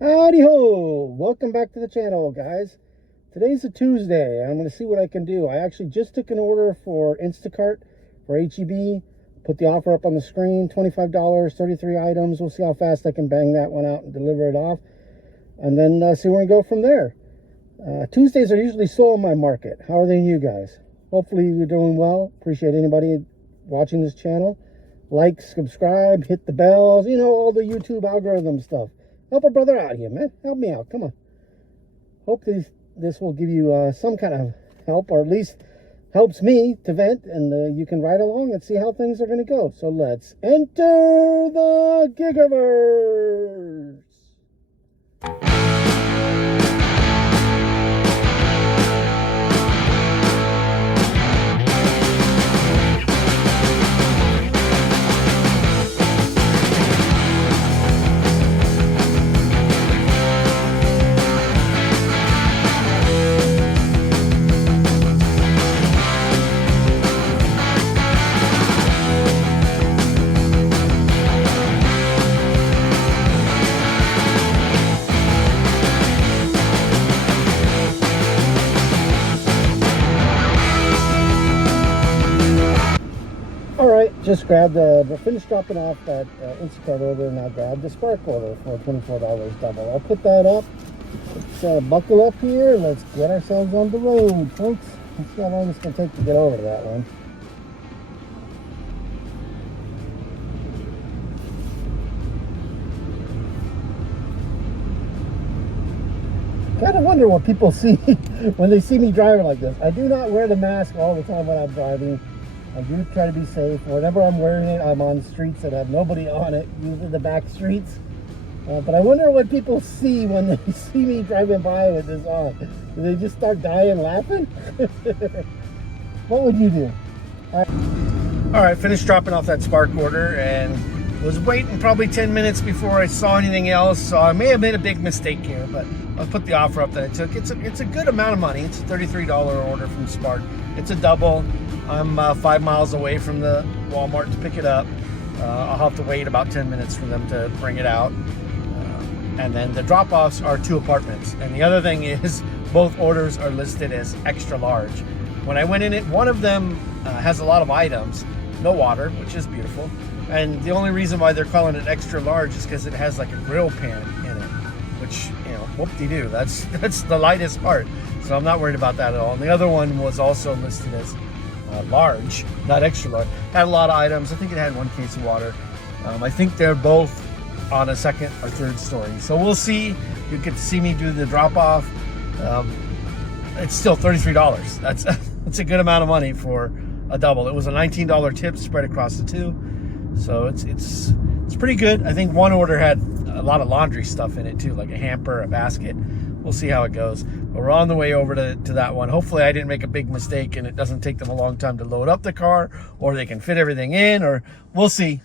Howdy ho! Welcome back to the channel, guys. Today's a Tuesday. I'm going to see what I can do. I actually just took an order for Instacart for HEB. Put the offer up on the screen, $25, 33 items. We'll see how fast I can bang that one out and deliver it off. And then see where we go from there. Tuesdays are usually slow in my market. How are they, you guys? Hopefully you're doing well. Appreciate anybody watching this channel. Like, subscribe, hit the bells, you know, all the YouTube algorithm stuff. Help a brother out here, man. Help me out. Come on. Hope this will give you some kind of help, or at least helps me to vent, and you can ride along and see how things are going to go. So let's enter the Gigaverse. Alright, just grabbed finished dropping off that Instacart order, and I grabbed the Spark order for $24 double. I'll put that up. Let's buckle up here. Let's get ourselves on the road, folks. Let's see how long it's going to take to get over to that one. Kind of wonder what people see when they see me driving like this. I do not wear the mask all the time when I'm driving. I do try to be safe. Whenever I'm wearing it, I'm on streets that have nobody on it, usually the back streets. But I wonder what people see when they see me driving by with this on. Do they just start dying laughing? What would you do? All right, finished dropping off that Spark order and was waiting probably 10 minutes before I saw anything else. So I may have made a big mistake here, but I'll put the offer up that I took. It's a good amount of money. It's a $33 order from Spark. It's a double. I'm 5 miles away from the Walmart to pick it up. I'll have to wait about 10 minutes for them to bring it out. And then the drop-offs are 2 apartments. And the other thing is both orders are listed as extra large. When I went in it, one of them has a lot of items, no water, which is beautiful. And the only reason why they're calling it extra large is because it has like a grill pan in it, which, you know, whoop-de-doo, that's the lightest part. So I'm not worried about that at all. And the other one was also listed as large, not extra large. Had a lot of items. I think it had 1 case of water. I think they're both on a 2nd or 3rd story. So we'll see. You get to see me do the drop-off. It's still $33. That's a good amount of money for a double. It was a $19 tip spread across the 2. So it's pretty good. I think one order had a lot of laundry stuff in it too, like a hamper, a basket. We'll see how it goes. But we're on the way over to that one. Hopefully I didn't make a big mistake and it doesn't take them a long time to load up the car, or they can fit everything in, or we'll see.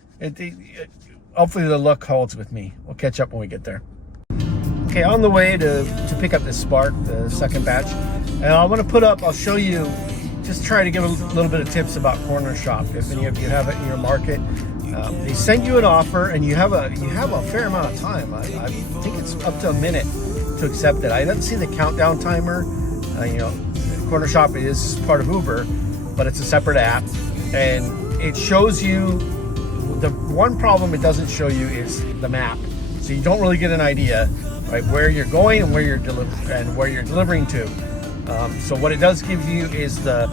Hopefully the luck holds with me. We'll catch up when we get there. Okay, on the way to pick up this Spark, the 2nd batch. And I want to put up, I'll show you, just try to give a little bit of tips about Corner Shop if any of you have it in your market. They send you an offer and you have a fair amount of time. I think it's up to a minute to accept it. I didn't see the countdown timer. You know, Corner Shop is part of Uber, but it's a separate app, and it shows you. The one problem it doesn't show you is the map, so you don't really get an idea, right, where you're going and where you're delivering to. So what it does give you is the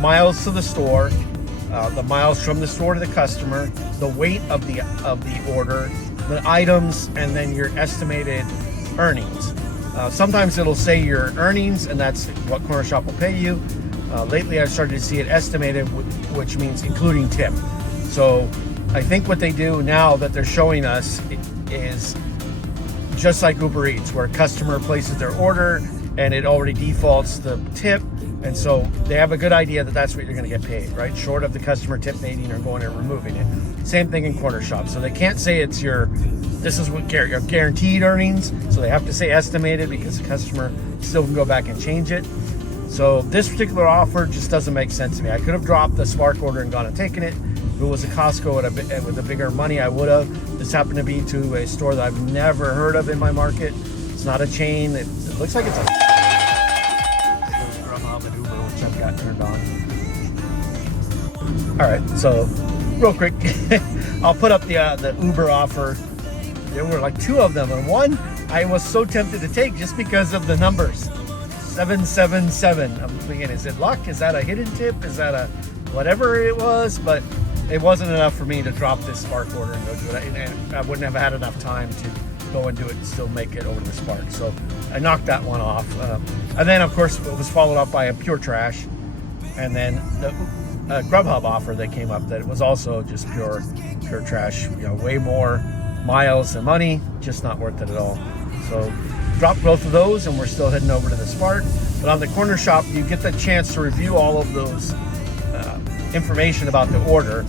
miles to the store, the miles from the store to the customer, the weight of the order, the items, and then your estimated earnings. Sometimes it'll say your earnings, and that's what Corner Shop will pay you. Lately I've started to see it estimated, which means including tip. So I think what they do now that they're showing us is just like Uber Eats, where a customer places their order and it already defaults the tip. And so they have a good idea that that's what you're going to get paid, right? Short of the customer tip mating or going and removing it. Same thing in Corner Shop. So they can't say it's this is what your guaranteed earnings. So they have to say estimated, because the customer still can go back and change it. So this particular offer just doesn't make sense to me. I could have dropped the Spark order and gone and taken it. If it was a Costco with a bigger money, I would have. This happened to be to a store that I've never heard of in my market. It's not a chain. It looks like it's a Grubhub and Uber, which I've got turned on. All right, so real quick, I'll put up the Uber offer. There were like two of them, and one I was so tempted to take just because of the numbers. 777. I'm thinking, is it luck? Is that a hidden tip? Is that a whatever it was? But it wasn't enough for me to drop this Spark order and go do it. And I wouldn't have had enough time to go and do it and still make it over to the Spark. So I knocked that one off. And then, of course, it was followed up by a Pure Trash. And then the Grubhub offer that came up that was also just pure trash. You know, way more miles and money, just not worth it at all. So dropped both of those, and we're still heading over to the Spark. But on the corner shop, you get the chance to review all of those information about the order,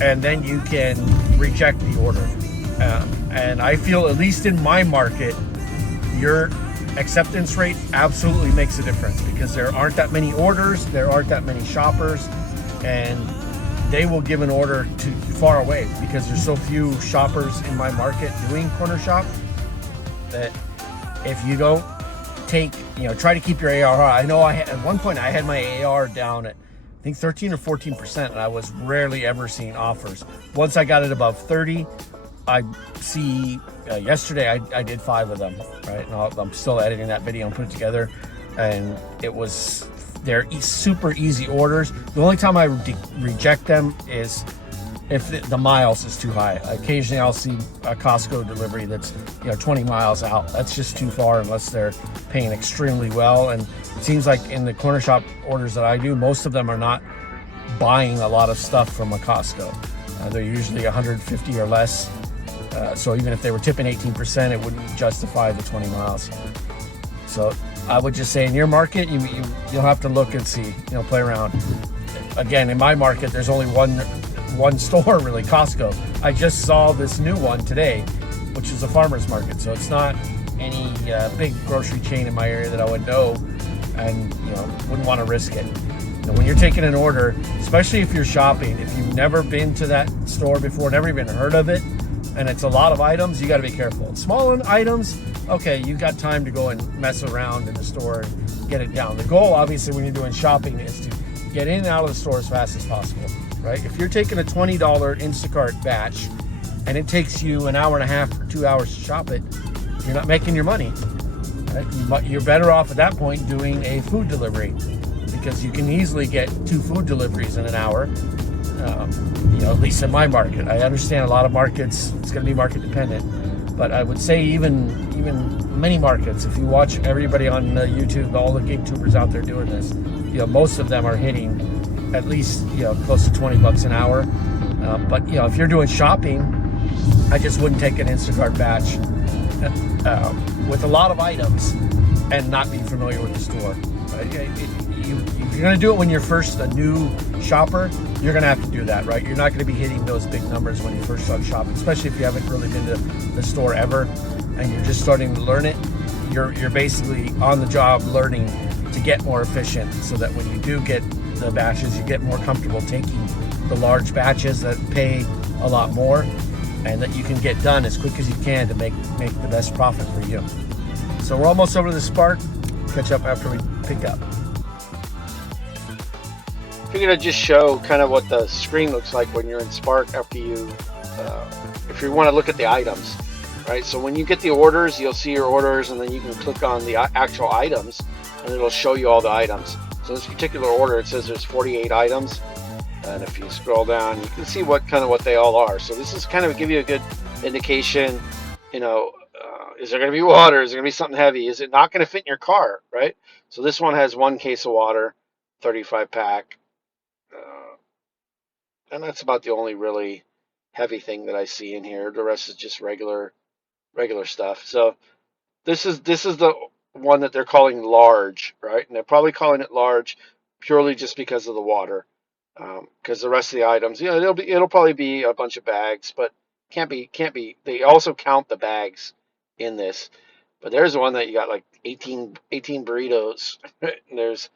and then you can reject the order. And I feel, at least in my market, your acceptance rate absolutely makes a difference, because there aren't that many orders, there aren't that many shoppers, and they will give an order to far away because there's so few shoppers in my market doing corner shop, that if you don't try to keep your AR high. I know at one point I had my AR down at I think 13 or 14%, and I was rarely ever seeing offers. Once I got it above 30, I see yesterday I did 5 of them, right? And I'm still editing that video and put it together, and they're super easy orders. The only time I reject them is if the miles is too high. Occasionally I'll see a Costco delivery that's 20 miles out. That's just too far unless they're paying extremely well. And it seems like in the corner shop orders that I do, most of them are not buying a lot of stuff from a Costco. They're usually 150 or less. So even if they were tipping 18%, it wouldn't justify the 20 miles. So I would just say, in your market, you'll have to look and see, play around. Again, in my market, there's only one store really, Costco. I just saw this new one today, which is a farmer's market. So it's not any big grocery chain in my area that I would know, and wouldn't want to risk it. When you're taking an order, especially if you're shopping, if you've never been to that store before, never even heard of it, and it's a lot of items, you got to be careful. Small items, okay, you got time to go and mess around in the store and get it down. The goal, obviously, when you're doing shopping is to get in and out of the store as fast as possible, right? If you're taking a $20 Instacart batch and it takes you an hour and a half or 2 hours to shop it, you're not making your money, right? You're better off at that point doing a food delivery, because you can easily get 2 food deliveries in an hour. At least in my market. I understand a lot of markets, it's going to be market dependent, but I would say even many markets, if you watch everybody on YouTube, all the gigtubers out there doing this, most of them are hitting at least close to 20 bucks an hour. But if you're doing shopping, I just wouldn't take an Instacart batch with a lot of items and not be familiar with the store. Right? If you're going to do it when you're first a new shopper, you're going to have to do that, right? You're not going to be hitting those big numbers when you first start shopping, especially if you haven't really been to the store ever and you're just starting to learn it. You're basically on the job learning to get more efficient, so that when you do get the batches, you get more comfortable taking the large batches that pay a lot more, and that you can get done as quick as you can to make the best profit for you. So we're almost over to the Spark. Catch up after we pick up. Figured I'd just show kind of what the screen looks like when you're in Spark after if you want to look at the items, right? So when you get the orders, you'll see your orders, and then you can click on the actual items, and it'll show you all the items. So this particular order, it says there's 48 items, and if you scroll down, you can see what they all are. So this is kind of give you a good indication, is there going to be water? Is there going to be something heavy? Is it not going to fit in your car, right? So this one has 1 case of water, 35 pack. And that's about the only really heavy thing that I see in here. The rest is just regular stuff. So this is the one that they're calling large, right? And they're probably calling it large purely just because of the water. Because the rest of the items, it'll probably be a bunch of bags, but can't be. They also count the bags in this. But there's one that you got like 18 burritos. And there's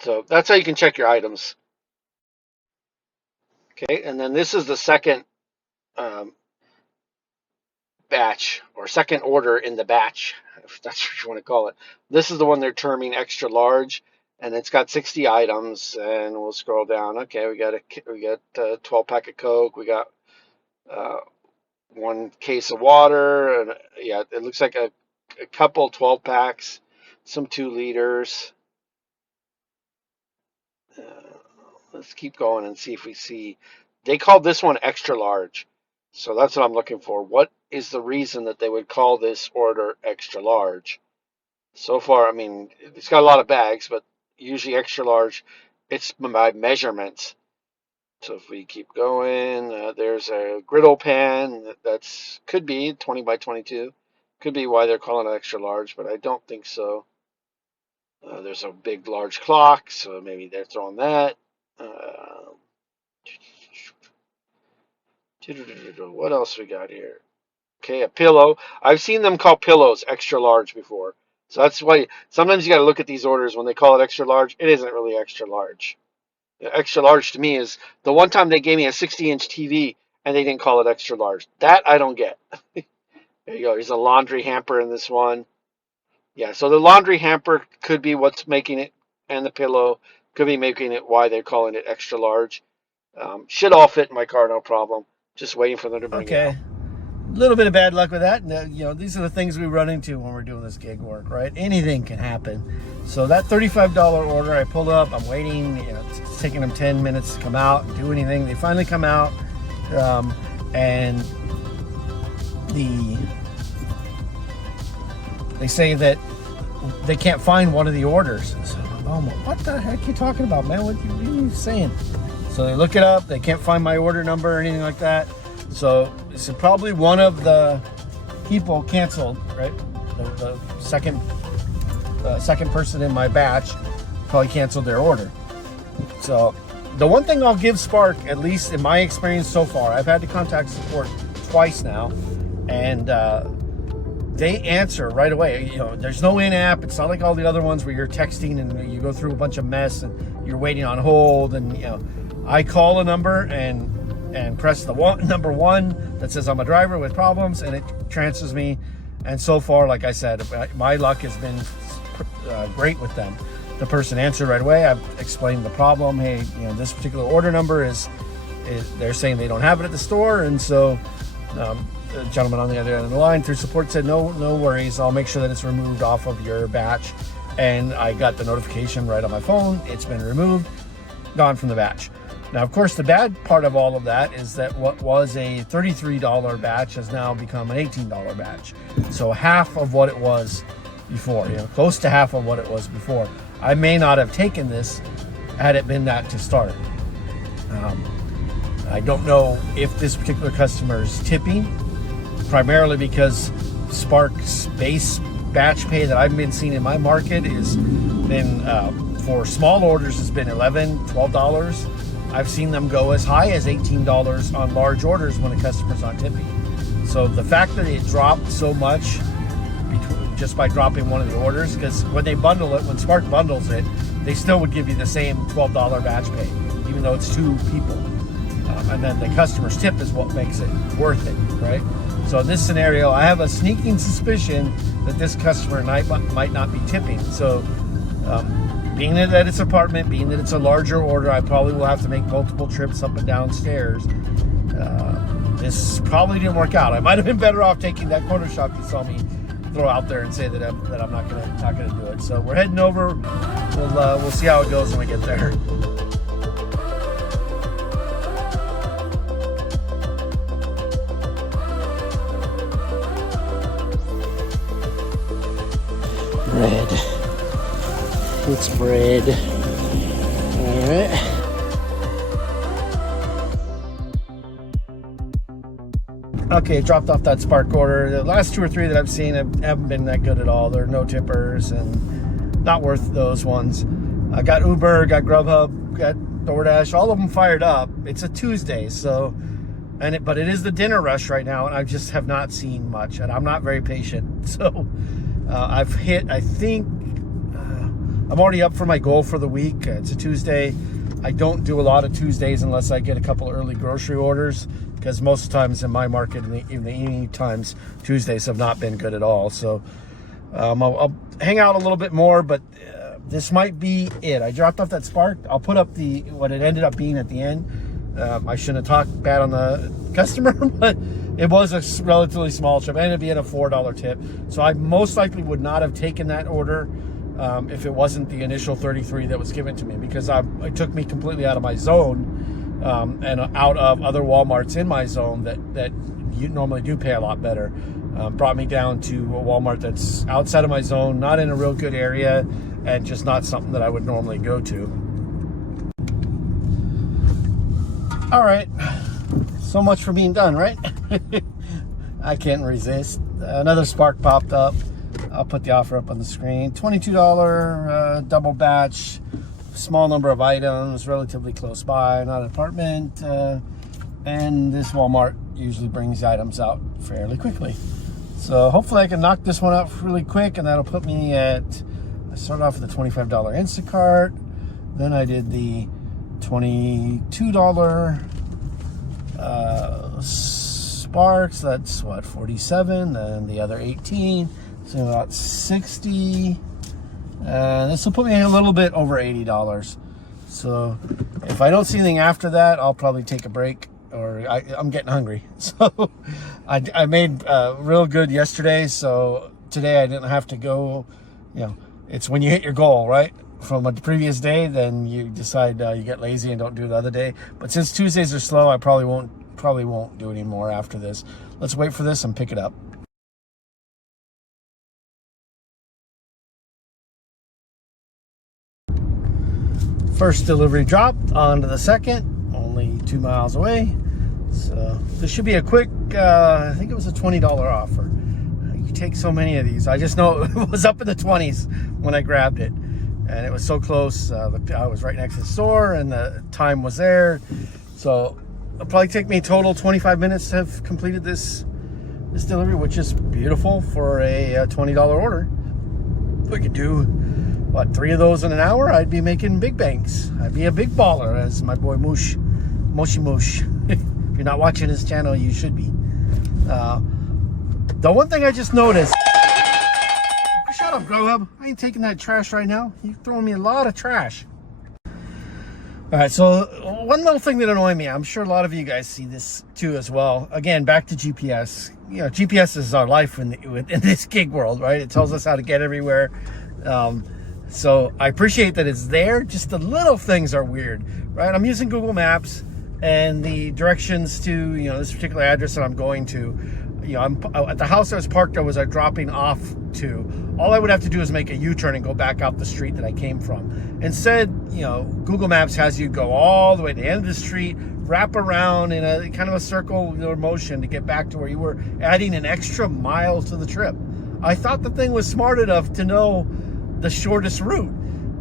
so that's how you can check your items. Okay, and then this is the second um, batch or second order in the batch, if that's what you want to call it. This is the one they're terming extra large, and it's got 60 items. And we'll scroll down. Okay, we got 12 pack of Coke. We got uh, one case of water, and yeah, it looks like a couple 12 packs, some 2 liters. Uh, let's keep going and see if we see. They called this one extra large. So that's what I'm looking for. What is the reason that they would call this order extra large? So far, I mean, it's got a lot of bags, but usually extra large, it's by measurements. So if we keep going, there's a griddle pan that's could be 20 by 22. Could be why they're calling it extra large, but I don't think so. There's a big, large clock, so maybe they're throwing that. What else we got here? Okay, a pillow. I've seen them call pillows extra large before. So that's why sometimes you got to look at these orders when they call it extra large. It isn't really extra large. Extra large to me is the one time they gave me a 60-inch TV and they didn't call it extra large. That I don't get. There you go. There's a laundry hamper in this one. Yeah, so the laundry hamper could be what's making it, and the pillow could be making it why they're calling it extra large. Should all fit in my car, no problem. Just waiting for them to bring it out. A little bit of bad luck with that. And, these are the things we run into when we're doing this gig work, right? Anything can happen. So that $35 order, I pulled up. I'm waiting. It's taking them 10 minutes to come out and do anything. They finally come out, and they say that they can't find one of the orders. So, what the heck are you talking about, man? What are you saying? So they look it up. They can't find my order number or anything like that. So this is probably one of the people canceled, right? The second person in my batch probably canceled their order. So the one thing I'll give Spark, at least in my experience so far, I've had to contact support twice now, and they answer right away. There's no in-app. It's not like all the other ones where you're texting and you go through a bunch of mess and you're waiting on hold. And I call a number and press the number 1 that says I'm a driver with problems, and it transfers me. And so far, like I said, my luck has been great with them. The person answered right away. I've explained the problem. Hey, this particular order number is they're saying they don't have it at the store, and so the gentleman on the other end of the line through support said, no worries. I'll make sure that it's removed off of your batch. And I got the notification right on my phone. It's been removed, gone from the batch. Now, of course, the bad part of all of that is that what was a $33 batch has now become an $18 batch. So half of what it was before, close to half of what it was before. I may not have taken this had it been that to start. I don't know if this particular customer is tipping, primarily because Spark's base batch pay that I've been seeing in my market has been, for small orders, has been $11, $12. I've seen them go as high as $18 on large orders when a customer's on tipping. So the fact that it dropped so much just by dropping one of the orders, because when they bundle it, when Spark bundles it, they still would give you the same $12 batch pay, even though it's 2 people. And then the customer's tip is what makes it worth it, right? So in this scenario, I have a sneaking suspicion that this customer might not be tipping. So being that it's an apartment, being that it's a larger order, I probably will have to make multiple trips up and down stairs. This probably didn't work out. I might have been better off taking that corner shop you saw me throw out there and say that I'm not gonna do it. So we're heading over. We'll see how it goes when we get there. Bread. It's bread. All right. Okay, dropped off that Spark order. The last 2 or 3 that I've seen haven't been that good at all. They're no tippers and not worth those ones. I got Uber, got Grubhub, got DoorDash, all of them fired up. It's a Tuesday, so but it is the dinner rush right now, and I just have not seen much, and I'm not very patient. So I've hit, I think, I'm already up for my goal for the week. It's a Tuesday. I don't do a lot of Tuesdays unless I get a couple early grocery orders, because most of the times in my market in the evening times, Tuesdays have not been good at all. So I'll hang out a little bit more, but this might be it. I dropped off that Spark. I'll put up what it ended up being at the end. I shouldn't have talked bad on the customer, but it was a relatively small trip. It ended up being a $4 tip. So I most likely would not have taken that order if it wasn't the initial 33 that was given to me, because it took me completely out of my zone and out of other Walmarts in my zone that you normally do pay a lot better. Brought me down to a Walmart that's outside of my zone, not in a real good area, and just not something that I would normally go to. All right, so much for being done, right? I can't resist. Another Spark popped up. I'll put the offer up on the screen. $22 double batch, small number of items, relatively close by, not an apartment. And this Walmart usually brings items out fairly quickly. So hopefully I can knock this one out really quick, and that'll put me at, I started off with the $25 Instacart. Then I did the $22 Sparks. That's what, 47, then the other 18. So about 60. This will put me a little bit over $80. So if I don't see anything after that, I'll probably take a break, or I'm getting hungry. So I made real good yesterday. So today I didn't have to go, it's when you hit your goal, right? From a previous day, then you decide you get lazy and don't do it the other day. But since Tuesdays are slow, I probably won't do any more after this. Let's wait for this and pick it up. First delivery dropped, on to the second, only 2 miles away. So this should be a quick, I think it was a $20 offer. You take so many of these. I just know it was up in the 20s when I grabbed it. And it was so close. I was right next to the store and the time was there. So it'll probably take me total 25 minutes to have completed this delivery, which is beautiful for a $20 order. We could do, what, 3 of those in an hour? I'd be making big banks. I'd be a big baller, as my boy Moshi Moosh. If you're not watching his channel, you should be. The one thing I just noticed, shut up, Grubhub. I ain't taking that trash right now. You're throwing me a lot of trash. All right, so one little thing that annoyed me, I'm sure a lot of you guys see this too as well. Again, back to GPS. GPS is our life in this gig world, right? It tells us how to get everywhere. So I appreciate that it's there. Just the little things are weird, right? I'm using Google Maps, and the directions to this particular address that I'm going to. I'm at the house I was parked. I was dropping off to. All I would have to do is make a U-turn and go back out the street that I came from. Instead, Google Maps has you go all the way to the end of the street, wrap around in a kind of a circular motion to get back to where you were, adding an extra mile to the trip. I thought the thing was smart enough to know the shortest route.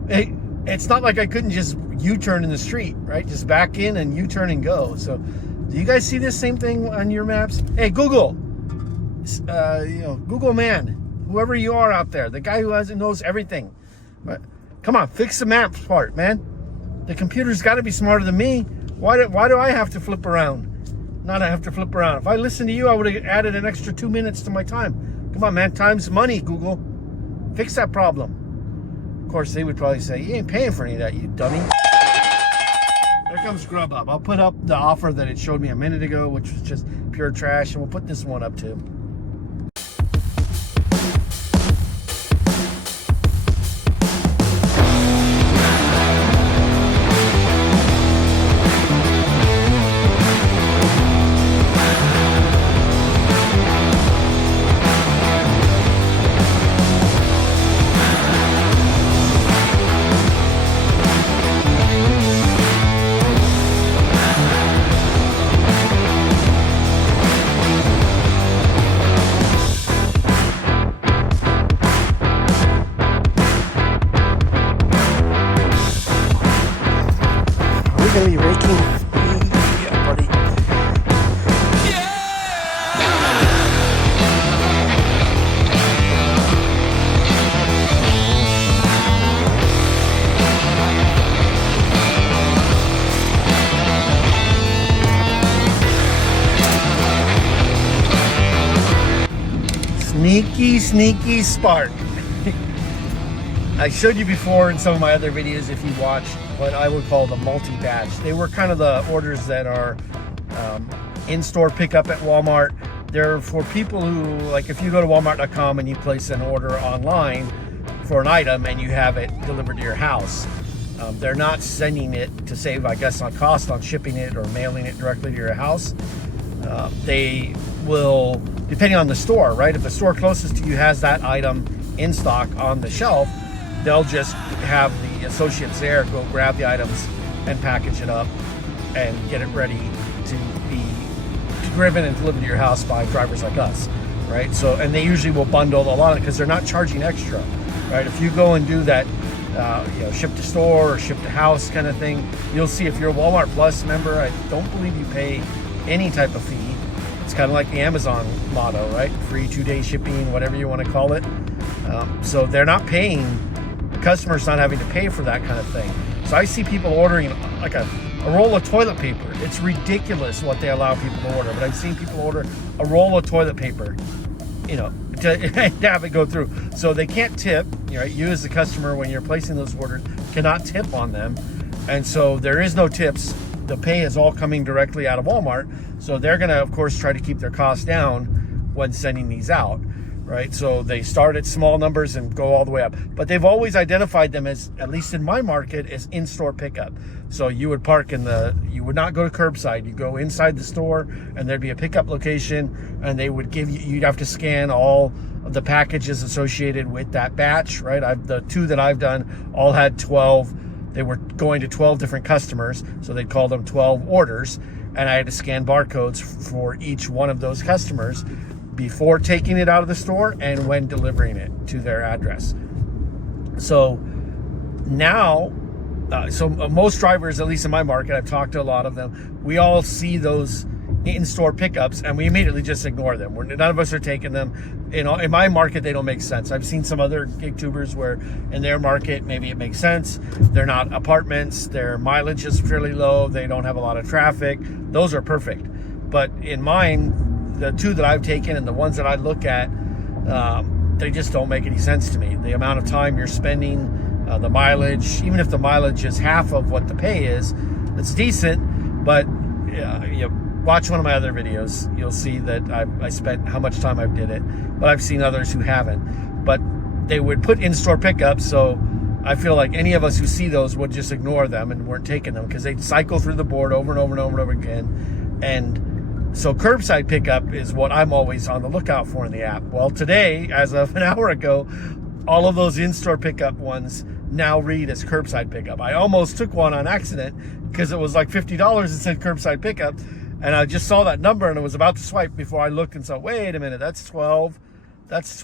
It's not like I couldn't just U-turn in the street, right? Just back in and U-turn and go. So do you guys see this same thing on your maps? Hey, Google, Google man, whoever you are out there, the guy who knows everything. But come on, fix the maps part, man. The computer's got to be smarter than me. Why do I have to flip around? Not I have to flip around. If I listened to you, I would have added an extra 2 minutes to my time. Come on, man. Time's money, Google. Fix that problem. Of course, they would probably say, you ain't paying for any of that, you dummy. There comes Grubhub. I'll put up the offer that it showed me a minute ago, which was just pure trash, and we'll put this one up too. Sneaky spark. I showed you before in some of my other videos, if you watched, what I would call the multi-batch. They were kind of the orders that are in-store pickup at Walmart. They're for people who, like, if you go to walmart.com and you place an order online for an item and you have it delivered to your house, they're not sending it to save, I guess, on cost on shipping it or mailing it directly to your house. They will, depending on the store, right? If the store closest to you has that item in stock on the shelf, they'll just have the associates there go grab the items and package it up and get it ready to be driven and delivered to your house by drivers like us, right? So, and they usually will bundle a lot of it because they're not charging extra, right? If you go and do that, ship to store or ship to house kind of thing, you'll see if you're a Walmart Plus member, I don't believe you pay any type of fee. It's kind of like the Amazon motto, right? Free 2-day shipping, whatever you want to call it. So they're not paying, the customer's not having to pay for that kind of thing. So I see people ordering like a roll of toilet paper. It's ridiculous what they allow people to order, but I've seen people order a roll of toilet paper, to have it go through. So they can't tip, right? You as the customer, when you're placing those orders, cannot tip on them. And so there is no tips. The pay is all coming directly out of Walmart. So they're going to, of course, try to keep their costs down when sending these out, right? So they start at small numbers and go all the way up. But they've always identified them as, at least in my market, as in-store pickup. So you would park you would not go to curbside. You go inside the store and there'd be a pickup location, and they would give you, you'd have to scan all of the packages associated with that batch, right? The 2 that I've done all had 12. They were going to 12 different customers, so they'd call them 12 orders, and I had to scan barcodes for each one of those customers before taking it out of the store and when delivering it to their address. So now, most drivers, at least in my market, I've talked to a lot of them, we all see those in-store pickups and we immediately just ignore them. None of us are taking them. In my market, they don't make sense. I've seen some other gig tubers where in their market, maybe it makes sense. They're not apartments. Their mileage is fairly low. They don't have a lot of traffic. Those are perfect. But in mine, the 2 that I've taken and the ones that I look at, they just don't make any sense to me. The amount of time you're spending, the mileage, even if the mileage is half of what the pay is, it's decent. But you watch one of my other videos, you'll see that I spent how much time I did it. But I've seen others who haven't. But they would put in-store pickup, so I feel like any of us who see those would just ignore them and weren't taking them because they'd cycle through the board over and over and over and over again. And so curbside pickup is what I'm always on the lookout for in the app. Well, today, as of an hour ago, all of those in-store pickup ones now read as curbside pickup. I almost took one on accident because it was like $50 and said curbside pickup. And I just saw that number and I was about to swipe before I looked and saw, wait a minute, that's 12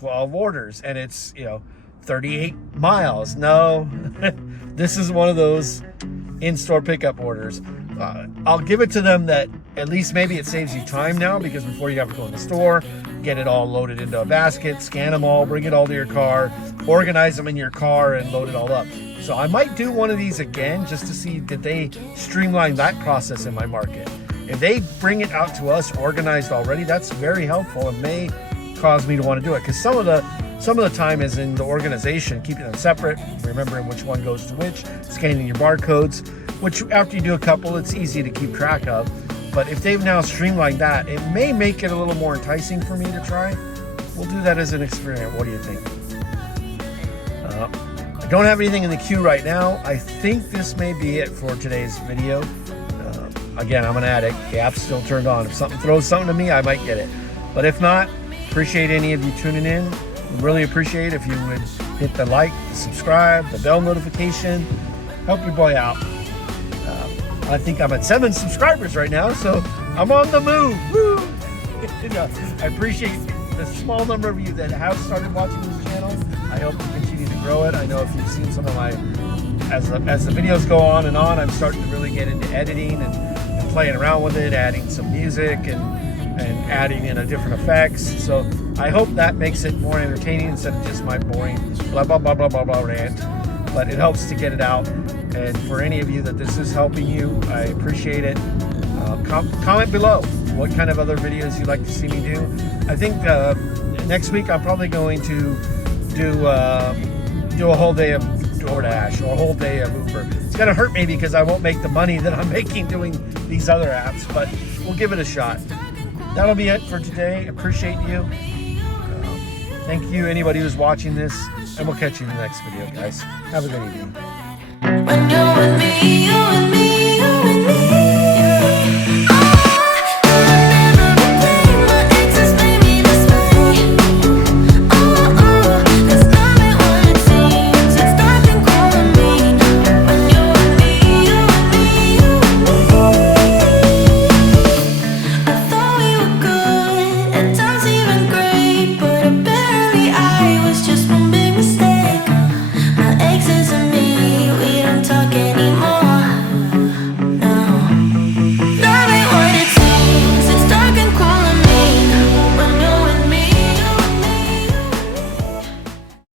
orders. And it's, 38 miles. No, this is one of those in-store pickup orders. I'll give it to them that at least maybe it saves you time now, because before you have to go in the store, get it all loaded into a basket, scan them all, bring it all to your car, organize them in your car and load it all up. So I might do one of these again just to see, did they streamline that process in my market? If they bring it out to us organized already, that's very helpful and may cause me to want to do it, because some of the time is in the organization, keeping them separate, remembering which one goes to which, scanning your barcodes, which after you do a couple, it's easy to keep track of. But if they've now streamlined that, it may make it a little more enticing for me to try. We'll do that as an experiment. What do you think? I don't have anything in the queue right now. I think this may be it for today's video. Again, I'm an addict. The app's still turned on. If something throws something to me, I might get it. But if not, appreciate any of you tuning in. Really appreciate if you would hit the like, the subscribe, the bell notification. Help your boy out. I think I'm at 7 subscribers right now, so I'm on the move. Woo! I appreciate the small number of you that have started watching this channel. I hope to continue to grow it. I know if you've seen some of my, as the videos go on and on, I'm starting to really get into editing and playing around with it, adding some music and adding in different effects. So I hope that makes it more entertaining instead of just my boring blah blah blah blah blah blah rant. But it helps to get it out. And for any of you that this is helping you, I appreciate it. Comment below what kind of other videos you'd like to see me do. I think Next week, I'm probably going to do a whole day of DoorDash or a whole day of Uber. It's gonna hurt me because I won't make the money that I'm making doing these other apps, but we'll give it a shot. That'll be it for today. Appreciate you. Thank you, anybody who's watching this, and we'll catch you in the next video, guys. Have a good evening. When you're with me, you and me.